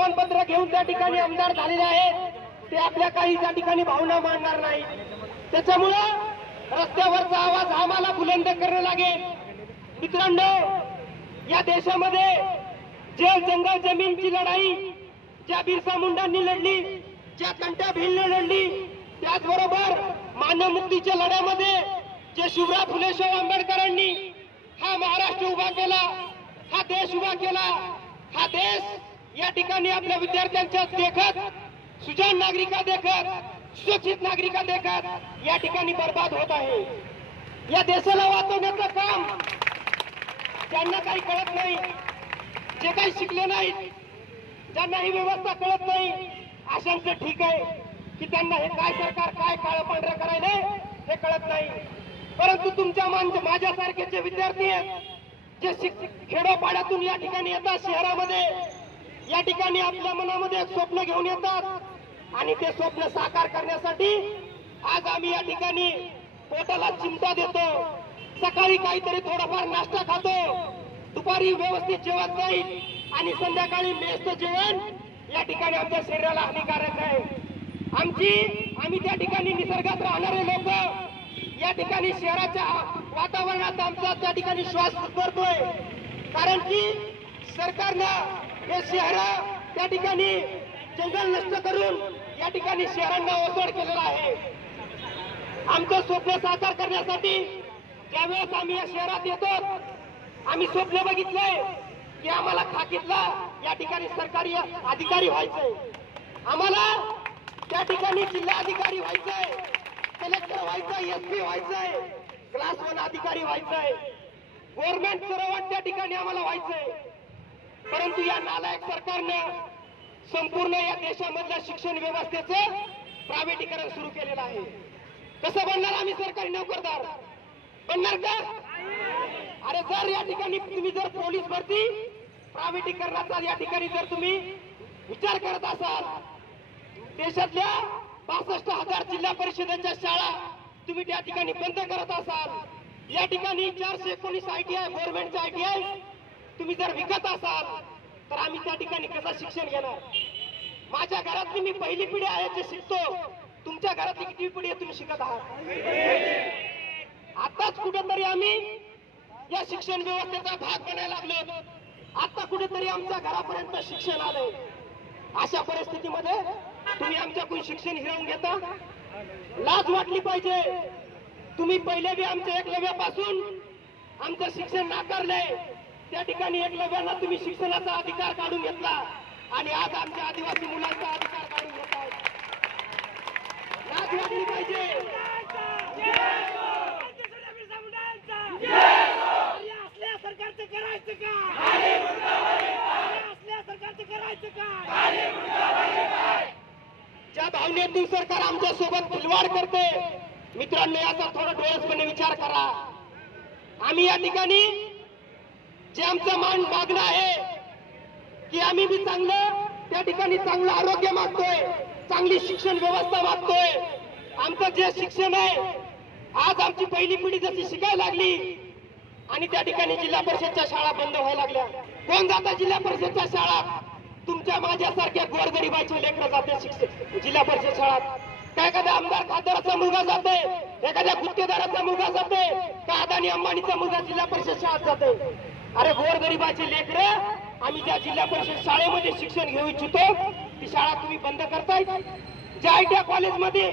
प्रमाणपत्र घेऊन त्या ठिकाणी आमदार झालेले आहेत ते आपल्या काही त्या ठिकाणी भावना मांडणार नाही. त्याच्यामुळं रस्त्यावरचा आवाज आम्हाला बुलंद करणं लागेल. मित्रांनो या देशामध्ये जेल जंगल जमीनची लढाई ज्या बिरसा मुंडांनी लढली ज्या कंट्या भिलने लढली त्याचबरोबर मानवमुक्तीच्या लढ्यामध्ये जे शिवराज फुलेश्वर आंबेडकरांनी हा महाराष्ट्र उभा केला हा देश उभा केला हा देश या ठिकाणी आपल्या विद्यार्थ्यांच्या देखत सुजान नागरिका देखत सुशिक्षित नागरिका देखत या ठिकाणी बर्बाद होत आहे. या देशाला वाचवण्याचं काम ज्यांना काही कळत नाही. जे काही शिकले नाहीत ज्यांना ही व्यवस्था कळत नाही अशांचं ठीक आहे की त्यांना हे काय सरकार काय काळं पांढरं करायला हे कळत नाही. परंतु तुमच्या माझ्यासारखे जे विद्यार्थी आहेत जे शिक- खेडोपाड्यातून या ठिकाणी येतात शहरामध्ये या ठिकाणी आपल्या मनामध्ये एक स्वप्न घेऊन येतात. आणि ते स्वप्न साकार करण्यासाठी आज आम्ही या ठिकाणी पोटाला चिमटा देतो. सकाळी काहीतरी थोडाफार नाश्ता खातो. दुपारी व्यवस्थित जेवत नाही आणि संध्याकाळी मेसचं जेवण या ठिकाणी आमच्या शरीराला हानिकारक आहे. आमची आम्ही त्या ठिकाणी निसर्गात राहणारे लोक या ठिकाणी शहराच्या वातावरणात आमचा त्या ठिकाणी श्वास भरतोय कारण की सरकारनं हे शहर त्या ठिकाणी जंगल नष्ट करून या ठिकाणी शहरांना ओसड केलेला आहे. आमचं स्वप्न साकार करण्यासाठी ज्यावेळेस आम्ही या शहरात येतो आम्ही स्वप्न बघितलंय की आम्हाला खाकीतला या ठिकाणी सरकारी अधिकारी व्हायचंय. आम्हाला त्या ठिकाणी जिल्हा अधिकारी व्हायचंय कलेक्टर व्हायचंय एस पी व्हायचंय क्लास वन अधिकारी व्हायचंय. गव्हर्नमेंट सर्वंट त्या ठिकाणी आम्हाला व्हायचंय. परंतु या नालायक सरकारनं संपूर्ण या देशामधल्या शिक्षण व्यवस्थेचं प्रायव्हेटीकरण सुरू केलेलं आहे. कसं बनणार आम्ही सरकारी नोकरदार? बनणार का? अरे जर या ठिकाणी तुम्ही जर पोलीस भरती प्रायव्हेटीकरणाचा या ठिकाणी जर तुम्ही विचार करत असाल देशातल्या पासष्ट हजार जिल्हा परिषदेच्या शाळा तुम्ही त्या ठिकाणी बंद करत असाल. या ठिकाणी चारशे एकोणीस आय टी आय तुम्ही जर विकत असाल तर आम्ही त्या ठिकाणी कसं शिक्षण घेणार? माझ्या घरातली मी पहिली पिढी आहे जे शिकतो. तुमच्या घरातली किती पिढी आहे तुम्ही शिकत आहात? आताच कुठेतरी आम्ही या शिक्षण व्यवस्थेचा भाग बनायला लागलो. आता कुठेतरी आमच्या घरापर्यंत शिक्षण आलंय. अशा परिस्थितीमध्ये तुम्ही आमच्याकडून शिक्षण हिरावून घेता. लाज वाटली पाहिजे. तुम्ही पहिले बी आमच्या एकलव्यापासून आमचं शिक्षण नाकारलंय. त्या ठिकाणी एक एकलव्यांना तुम्ही शिक्षणाचा अधिकार काढून घेतला. आणि आज आमच्या आदिवासी मुलांचा अधिकार काढून घेताय लाज वाटली पाहिजे. असल्या सरकारचं करायचं का असल्या सरकारचं करायचं का ज्या भावनेतून सरकार आमच्यासोबत खिलवाड करते मित्रांनो याचा थोडा डोळसपणे विचार करा. आम्ही या ठिकाणी जे आमचं मान मागणं आहे की आम्ही बी चांगलं त्या ठिकाणी चांगलं आरोग्य मागतोय चांगली शिक्षण व्यवस्था मागतोय. आमचं जे शिक्षण आहे आज आमची पहिली पिढी जशी शिकायला लागली आणि त्या ठिकाणी जिल्हा परिषदच्या शाळा बंद व्हायला लागल्या. कोण जाता जिल्हा परिषदच्या शाळा तुमच्या माझ्यासारख्या गोरगरिबाचे लेकरं जाते शिक्षण जिल्हा परिषद शाळा काय एखाद्या आमदार खासदाराचा मुलगा जाते एखाद्या गुत्तेदाराचा मुलगा जाते का अदानी अंबानीचा मुलगा जिल्हा परिषद शाळेत जाते अरे गोरगरिबाचे लेकरं आम्ही ज्या जिल्हा परिषद शाळेमध्ये शिक्षण घेऊ इच्छितो ती शाळा तुम्ही बंद करताय. ज्या आय टी कॉलेजमध्ये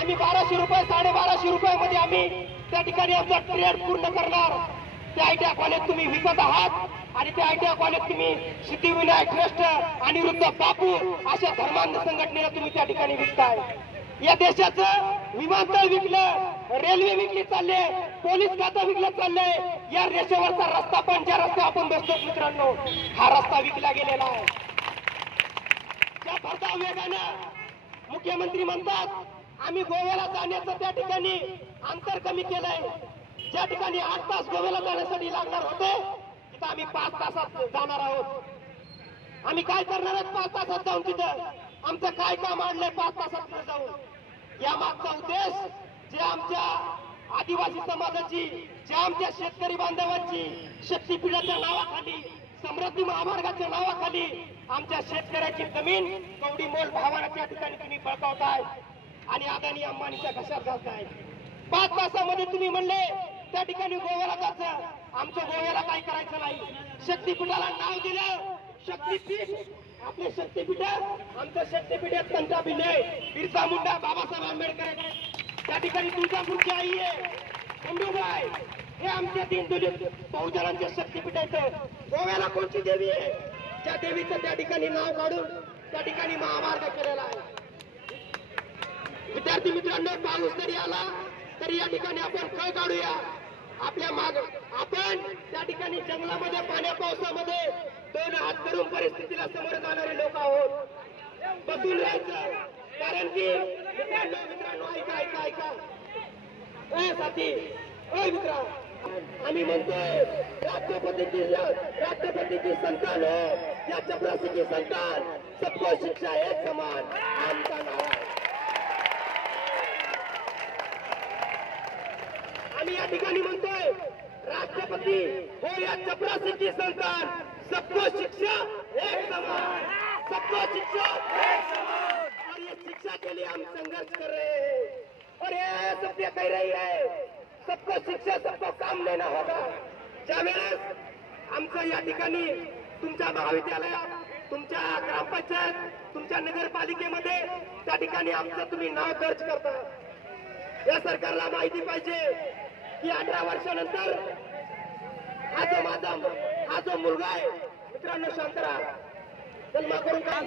आम्ही बाराशे रुपये साडेबाराशे रुपयामध्ये आम्ही त्या ठिकाणी आमचा ट्रेड पूर्ण करणार ते आय टी कॉलेज तुम्ही विकत आहात आणि ते आय टी कॉलेज तुम्ही सिद्धिविनायक ट्रस्ट अनिरुद्ध बापू अशा धर्मांध संघटनेला तुम्ही त्या ठिकाणी विकताय. या देशाचं विमानतळ विकलं रेल्वे विकली चालले पोलीस खातं विकलं चाललंय या रेषेवरचा रस्ता पण ज्या रस्त्या आपण बसतो मित्रांनो हा रस्ता विकला गेलेला आहे. त्या भरधाव वेगानं मुख्यमंत्री म्हणतात आम्ही गोव्याला जाण्याचं त्या ठिकाणी अंतर कमी केलंय. ज्या ठिकाणी आठ तास गोव्याला जाण्यासाठी लागणार होते तिथं आम्ही पाच तासात जाणार आहोत. आम्ही काय करणार आहोत? पाच तासात जाऊन तिथं आमचं काय काम आणलंय पाच तासात जाऊन? या मागचा उद्देश जे आमच्या आदिवासी समाजाची जे आमच्या शेतकरी बांधवांची शक्तीपीठाच्या नावाखाली समृद्धी महामार्गाच्या नावाखाली आमच्या शेतकऱ्याची जमीन कवडी मोल भावाला ठिकाणी तुम्ही बळकावताय आणि अदानी अंबानीच्या घशात घालताय. पाच तासामध्ये तुम्ही म्हणले त्या ठिकाणी गोव्याला जायचं. आमच्या गोव्याला काय करायचं नाही. शक्तीपीठाला नाव दिलं. शक्तीपीठ आपले शक्तीपीठ आमच्या शक्तीपीठात त्यांचा भिले. बिरसा मुंडा बाबासाहेब आंबेडकर. त्या ठिकाणी तुळजापूरची आई आहे. खंडूबाई हे आमच्या तीन दलित बहुजनांचे शक्तीपीठ आहेत. गोव्याला कोणती देवी आहे? त्या देवीचं त्या ठिकाणी नाव काढून त्या ठिकाणी महामार्ग केलेला आहे. विद्यार्थी मित्रांनो पाऊस जरी आला तरी या ठिकाणी आपण खळ काढूया. आपल्या माग आपण त्या ठिकाणी जंगलामध्ये पाण्या पावसामध्ये दोन हात करून परिस्थितीला समोर जाणारे लोक आहोत. बसून राहायचं. कारण की मित्रांनो मित्रांनो ऐका ऐका ऐका. काय साथी. ए मित्रा. आम्ही म्हणतोय राष्ट्रपतीची राष्ट्रपतीची संतान हो. या चपरासीची संतान सबको शिक्षा एक समान. आमचा नाव आम्ही या ठिकाणी म्हणतोय राष्ट्रपती हो या चपरासीची संतान. सबको शिक्षा एक समान। सबको शिक्षा एक समान। और ये शिक्षा के लिए हम संघर्ष कर रहे हैं। और ये सत्य कह रही है सबको शिक्षा सबको काम देणं होगा। ज्यावेळेस आमचं या ठिकाणी तुमच्या महाविद्यालयात तुमच्या ग्रामपंचायत तुमच्या नगरपालिकेमध्ये त्या ठिकाणी आमचं तुम्ही नाव दर्ज करता. या सरकारला माहिती पाहिजे की अठरा वर्षानंतर हा माझा हा जो मुलगा आहे मित्रांनो शांतरा जन्मा करून काय